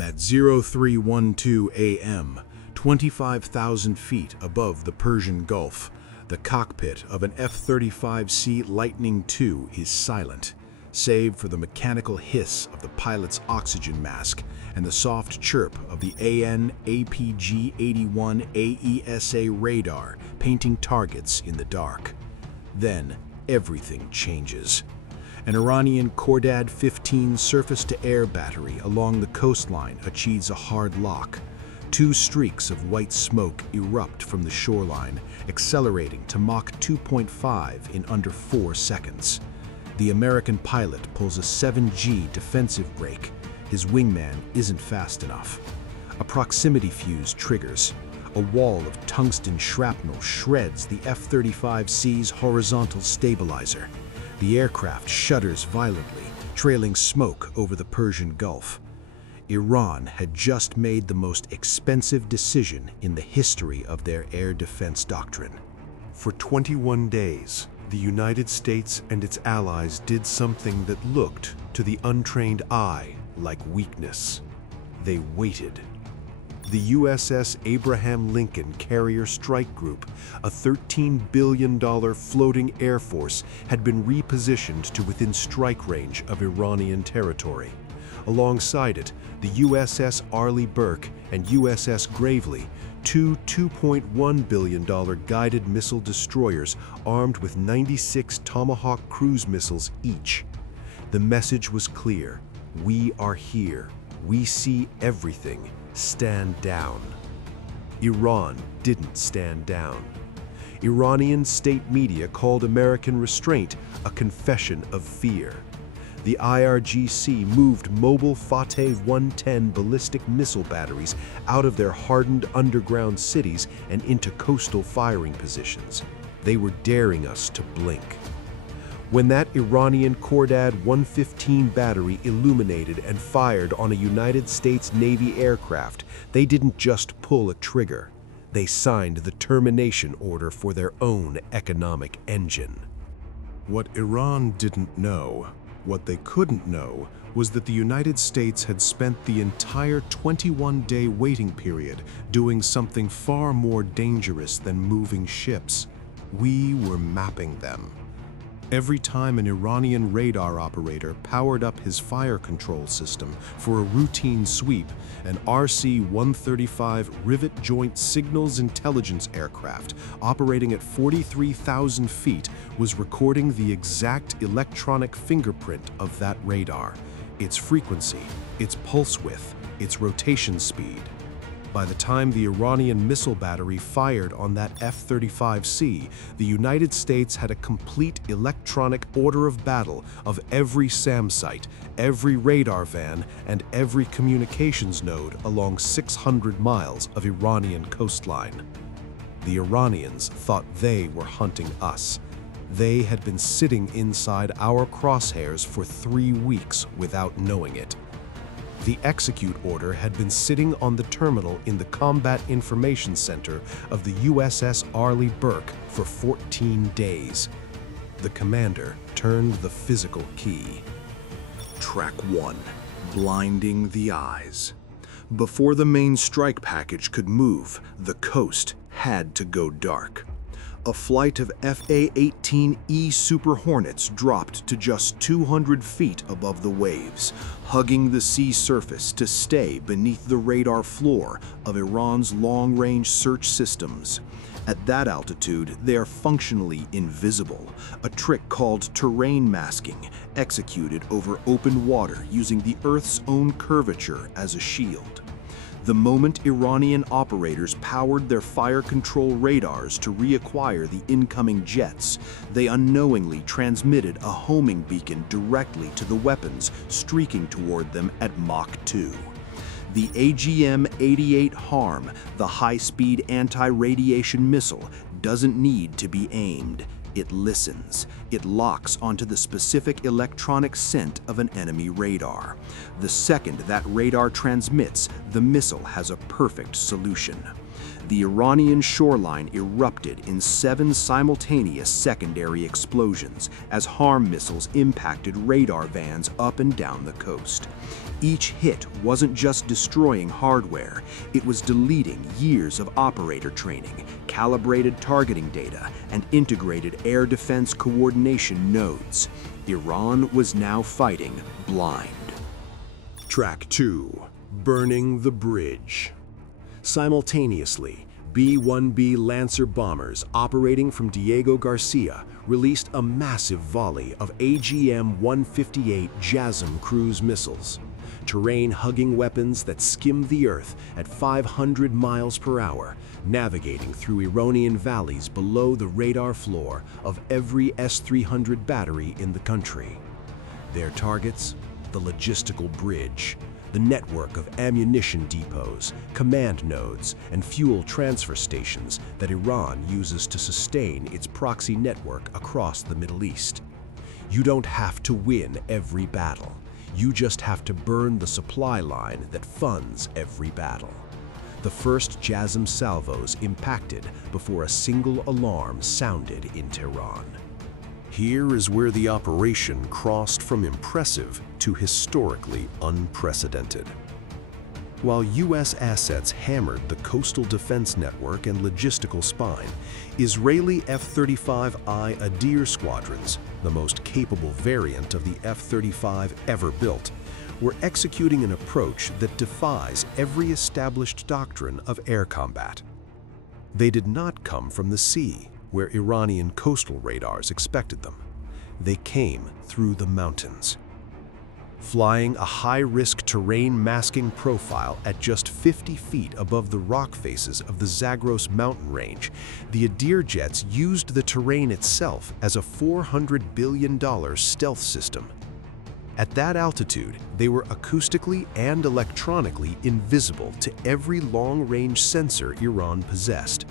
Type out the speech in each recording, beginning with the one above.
At 0312 a.m., 25,000 feet above the Persian Gulf, the cockpit of an F-35C Lightning II is silent, save for the mechanical hiss of the pilot's oxygen mask and the soft chirp of the AN/APG-81 AESA radar painting targets in the dark. Then, everything changes. An Iranian Khordad-15 surface-to-air battery along the coastline achieves a hard lock. Two streaks of white smoke erupt from the shoreline, accelerating to Mach 2.5 in under 4 seconds. The American pilot pulls a 7G defensive brake. His wingman isn't fast enough. A proximity fuse triggers. A wall of tungsten shrapnel shreds the F-35C's horizontal stabilizer. The aircraft shudders violently, trailing smoke over the Persian Gulf. Iran had just made the most expensive decision in the history of their air defense doctrine. For 21 days, the United States and its allies did something that looked, to the untrained eye, like weakness. They waited. The USS Abraham Lincoln Carrier Strike Group, a $13 billion floating air force, had been repositioned to within strike range of Iranian territory. Alongside it, the USS Arleigh Burke and USS Gravely, two $2.1 billion guided missile destroyers armed with 96 Tomahawk cruise missiles each. The message was clear. We are here. We see everything. Stand down. Iran didn't stand down. Iranian state media called American restraint a confession of fear. The IRGC moved mobile Fateh 110 ballistic missile batteries out of their hardened underground cities and into coastal firing positions. They were daring us to blink. When that Iranian Khordad 115 battery illuminated and fired on a United States Navy aircraft, they didn't just pull a trigger. They signed the termination order for their own economic engine. What Iran didn't know, what they couldn't know, was that the United States had spent the entire 21-day waiting period doing something far more dangerous than moving ships. We were mapping them. Every time an Iranian radar operator powered up his fire control system for a routine sweep, an RC-135 rivet joint signals intelligence aircraft operating at 43,000 feet was recording the exact electronic fingerprint of that radar, its frequency, its pulse width, its rotation speed. By the time the Iranian missile battery fired on that F-35C, the United States had a complete electronic order of battle of every SAM site, every radar van, and every communications node along 600 miles of Iranian coastline. The Iranians thought they were hunting us. They had been sitting inside our crosshairs for 3 weeks without knowing it. The execute order had been sitting on the terminal in the Combat Information Center of the USS Arleigh Burke for 14 days. The commander turned the physical key. Track 1. Blinding the eyes. Before the main strike package could move, the coast had to go dark. A flight of F/A-18E Super Hornets dropped to just 200 feet above the waves, hugging the sea surface to stay beneath the radar floor of Iran's long-range search systems. At that altitude, they are functionally invisible, a trick called terrain masking, executed over open water using the Earth's own curvature as a shield. The moment Iranian operators powered their fire control radars to reacquire the incoming jets, they unknowingly transmitted a homing beacon directly to the weapons streaking toward them at Mach 2. The AGM-88 HARM, the high-speed anti-radiation missile, doesn't need to be aimed. It listens. It locks onto the specific electronic scent of an enemy radar. The second that radar transmits, the missile has a perfect solution. The Iranian shoreline erupted in 7 simultaneous secondary explosions as HARM missiles impacted radar vans up and down the coast. Each hit wasn't just destroying hardware, it was deleting years of operator training, calibrated targeting data, and integrated air defense coordination nodes. Iran was now fighting blind. Track 2. Burning the bridge. Simultaneously, B-1B Lancer bombers operating from Diego Garcia released a massive volley of AGM-158 JASSM cruise missiles, terrain-hugging weapons that skimmed the earth at 500 miles per hour, navigating through Iranian valleys below the radar floor of every S-300 battery in the country. Their targets? The logistical bridge, the network of ammunition depots, command nodes, and fuel transfer stations that Iran uses to sustain its proxy network across the Middle East. You don't have to win every battle. You just have to burn the supply line that funds every battle. The first JASSM salvos impacted before a single alarm sounded in Tehran. Here is where the operation crossed from impressive to historically unprecedented. While U.S. assets hammered the coastal defense network and logistical spine, Israeli F-35I Adirs squadrons, the most capable variant of the F-35 ever built, were executing an approach that defies every established doctrine of air combat. They did not come from the sea, where Iranian coastal radars expected them. They came through the mountains. Flying a high-risk terrain masking profile at just 50 feet above the rock faces of the Zagros mountain range, the Adir jets used the terrain itself as a $400 billion stealth system. At that altitude, they were acoustically and electronically invisible to every long-range sensor Iran possessed.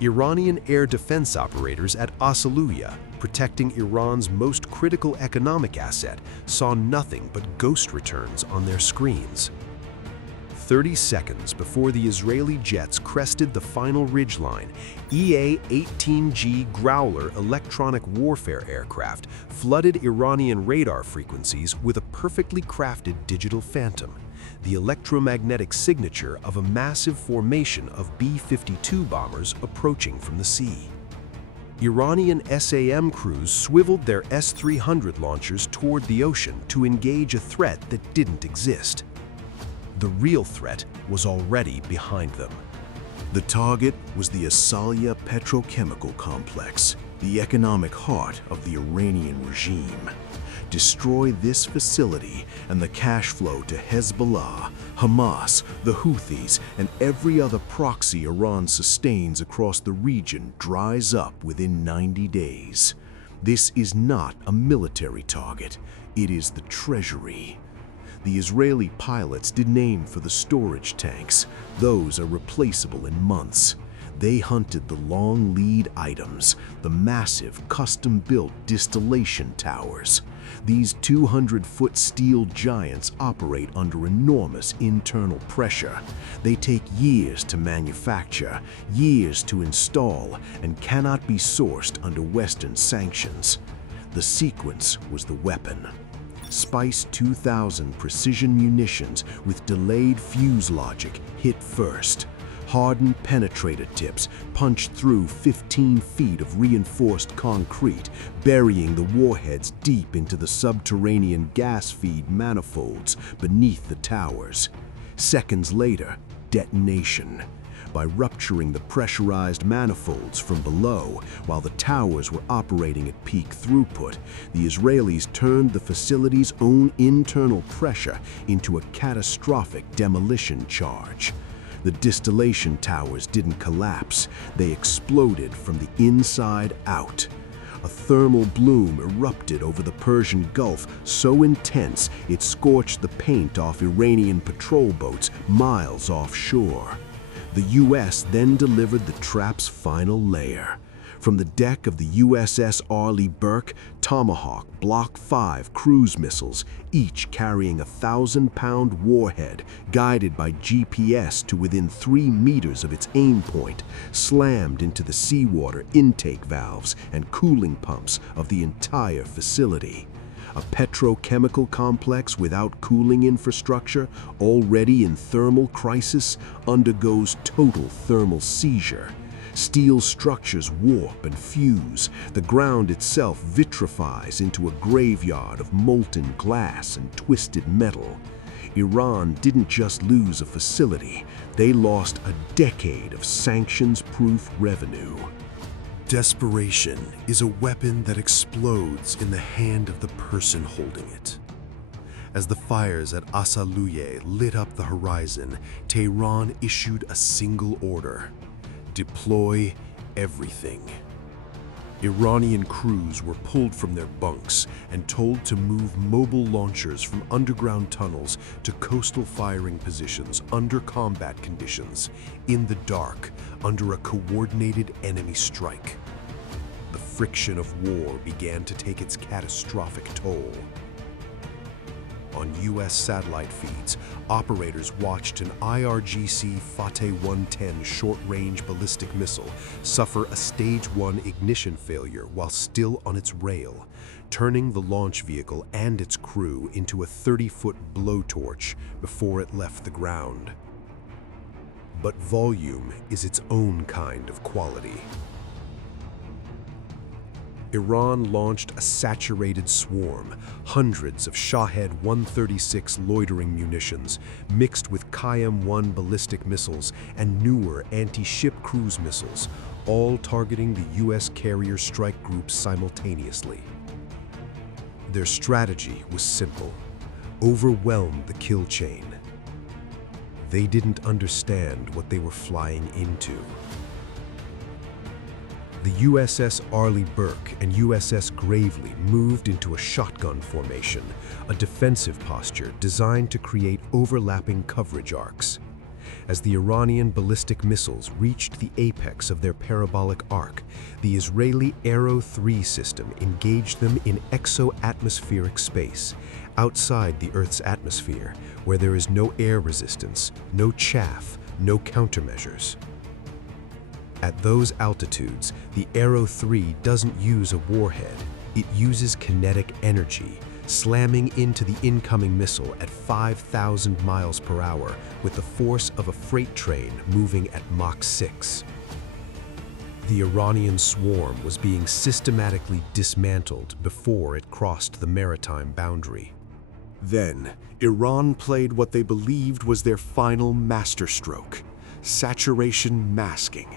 Iranian air defense operators at Asaluyeh, protecting Iran's most critical economic asset, saw nothing but ghost returns on their screens. 30 seconds before the Israeli jets crested the final ridgeline, EA-18G Growler electronic warfare aircraft flooded Iranian radar frequencies with a perfectly crafted digital phantom, the electromagnetic signature of a massive formation of B-52 bombers approaching from the sea. Iranian SAM crews swiveled their S-300 launchers toward the ocean to engage a threat that didn't exist. The real threat was already behind them. The target was the Asaluyeh petrochemical complex, the economic heart of the Iranian regime. Destroy this facility and the cash flow to Hezbollah, Hamas, the Houthis, and every other proxy Iran sustains across the region dries up within 90 days. This is not a military target, it is the Treasury. The Israeli pilots didn't aim for the storage tanks. Those are replaceable in months. They hunted the long lead items, the massive custom-built distillation towers. These 200-foot steel giants operate under enormous internal pressure. They take years to manufacture, years to install, and cannot be sourced under Western sanctions. The sequence was the weapon. Spice 2000 precision munitions with delayed fuse logic hit first. Hardened penetrator tips punched through 15 feet of reinforced concrete, burying the warheads deep into the subterranean gas feed manifolds beneath the towers. Seconds later, detonation. By rupturing the pressurized manifolds from below, while the towers were operating at peak throughput, the Israelis turned the facility's own internal pressure into a catastrophic demolition charge. The distillation towers didn't collapse, they exploded from the inside out. A thermal bloom erupted over the Persian Gulf so intense it scorched the paint off Iranian patrol boats miles offshore. The U.S. then delivered the trap's final layer. From the deck of the USS Arleigh Burke, Tomahawk Block 5 cruise missiles, each carrying a 1,000-pound warhead, guided by GPS to within 3 meters of its aim point, slammed into the seawater intake valves and cooling pumps of the entire facility. A petrochemical complex without cooling infrastructure, already in thermal crisis, undergoes total thermal seizure. Steel structures warp and fuse. The ground itself vitrifies into a graveyard of molten glass and twisted metal. Iran didn't just lose a facility, they lost a decade of sanctions-proof revenue. Desperation is a weapon that explodes in the hand of the person holding it. As the fires at Asaluyeh lit up the horizon, Tehran issued a single order: deploy everything. Iranian crews were pulled from their bunks and told to move mobile launchers from underground tunnels to coastal firing positions under combat conditions, in the dark, under a coordinated enemy strike. The friction of war began to take its catastrophic toll. On U.S. satellite feeds, operators watched an IRGC Fateh 110 short-range ballistic missile suffer a Stage 1 ignition failure while still on its rail, turning the launch vehicle and its crew into a 30-foot blowtorch before it left the ground. But volume is its own kind of quality. Iran launched a saturated swarm, hundreds of Shahed 136 loitering munitions, mixed with Qaem-1 ballistic missiles and newer anti-ship cruise missiles, all targeting the U.S. carrier strike groups simultaneously. Their strategy was simple: overwhelm the kill chain. They didn't understand what they were flying into. The USS Arleigh Burke and USS Gravely moved into a shotgun formation, a defensive posture designed to create overlapping coverage arcs. As the Iranian ballistic missiles reached the apex of their parabolic arc, the Israeli Arrow 3 system engaged them in exo-atmospheric space, outside the Earth's atmosphere, where there is no air resistance, no chaff, no countermeasures. At those altitudes, the Arrow 3 doesn't use a warhead. It uses kinetic energy, slamming into the incoming missile at 5,000 miles per hour with the force of a freight train moving at Mach 6. The Iranian swarm was being systematically dismantled before it crossed the maritime boundary. Then, Iran played what they believed was their final masterstroke: saturation masking.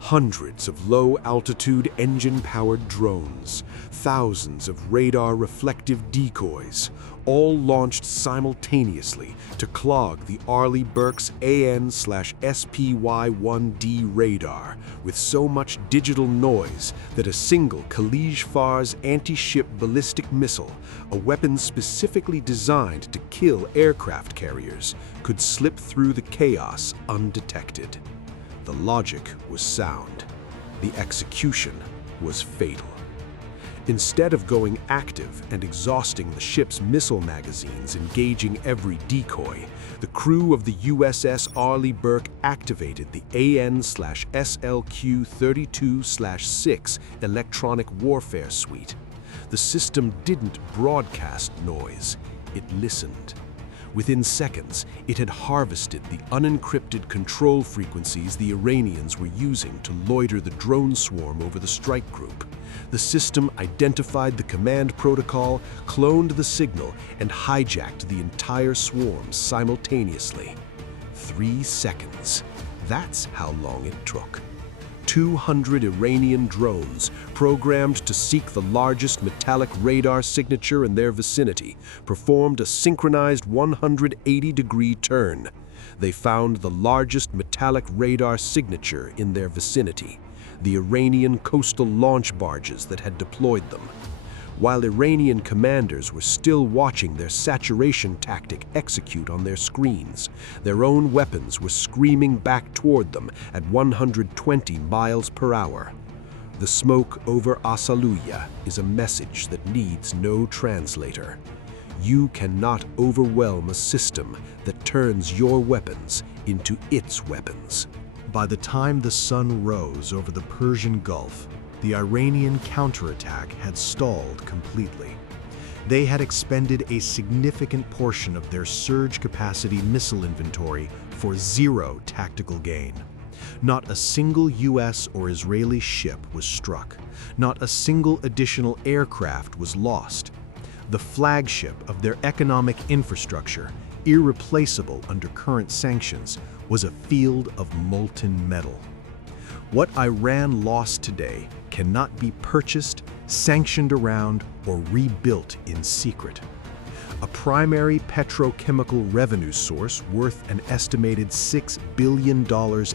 Hundreds of low-altitude engine-powered drones, thousands of radar-reflective decoys, all launched simultaneously to clog the Arleigh Burke's AN/SPY-1D radar with so much digital noise that a single Khalij Fars anti-ship ballistic missile, a weapon specifically designed to kill aircraft carriers, could slip through the chaos undetected. The logic was sound. The execution was fatal. Instead of going active and exhausting the ship's missile magazines, engaging every decoy, the crew of the USS Arleigh Burke activated the AN/SLQ-32/6 electronic warfare suite. The system didn't broadcast noise, it listened. Within seconds, it had harvested the unencrypted control frequencies the Iranians were using to loiter the drone swarm over the strike group. The system identified the command protocol, cloned the signal, and hijacked the entire swarm simultaneously. 3 seconds. That's how long it took. 200 Iranian drones, programmed to seek the largest metallic radar signature in their vicinity, performed a synchronized 180-degree turn. They found the largest metallic radar signature in their vicinity: the Iranian coastal launch barges that had deployed them. While Iranian commanders were still watching their saturation tactic execute on their screens, their own weapons were screaming back toward them at 120 miles per hour. The smoke over Asaluyeh is a message that needs no translator. You cannot overwhelm a system that turns your weapons into its weapons. By the time the sun rose over the Persian Gulf, the Iranian counterattack had stalled completely. They had expended a significant portion of their surge-capacity missile inventory for zero tactical gain. Not a single U.S. or Israeli ship was struck. Not a single additional aircraft was lost. The flagship of their economic infrastructure, irreplaceable under current sanctions, was a field of molten metal. What Iran lost today cannot be purchased, sanctioned around, or rebuilt in secret. A primary petrochemical revenue source worth an estimated $6 billion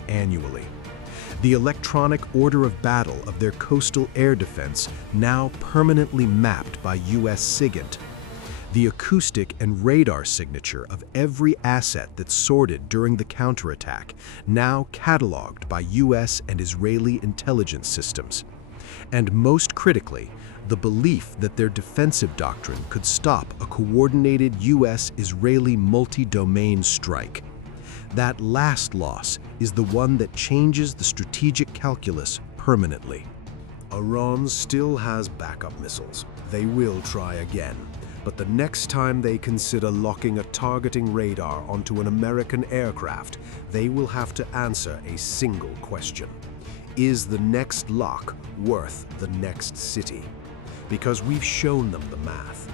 annually. The electronic order of battle of their coastal air defense now permanently mapped by U.S. SIGINT. The acoustic and radar signature of every asset that sorted during the counterattack, now cataloged by U.S. and Israeli intelligence systems. And most critically, the belief that their defensive doctrine could stop a coordinated U.S.-Israeli multi-domain strike. That last loss is the one that changes the strategic calculus permanently. Iran still has backup missiles. They will try again. But the next time they consider locking a targeting radar onto an American aircraft, they will have to answer a single question. Is the next lock worth the next city? Because we've shown them the math.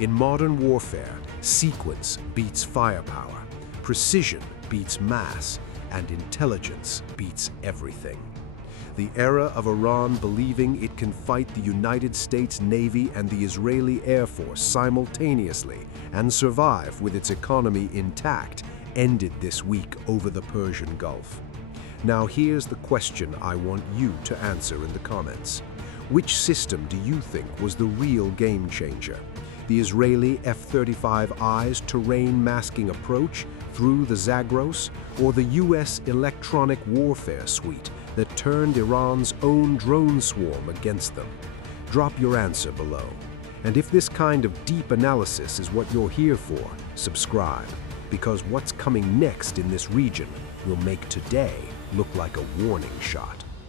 In modern warfare, sequence beats firepower, precision beats mass, and intelligence beats everything. The era of Iran believing it can fight the United States Navy and the Israeli Air Force simultaneously and survive with its economy intact ended this week over the Persian Gulf. Now here's the question I want you to answer in the comments. Which system do you think was the real game changer? The Israeli F-35I's terrain masking approach through the Zagros, or the U.S. electronic warfare suite that turned Iran's own drone swarm against them? Drop your answer below. And if this kind of deep analysis is what you're here for, subscribe, because what's coming next in this region will make today look like a warning shot.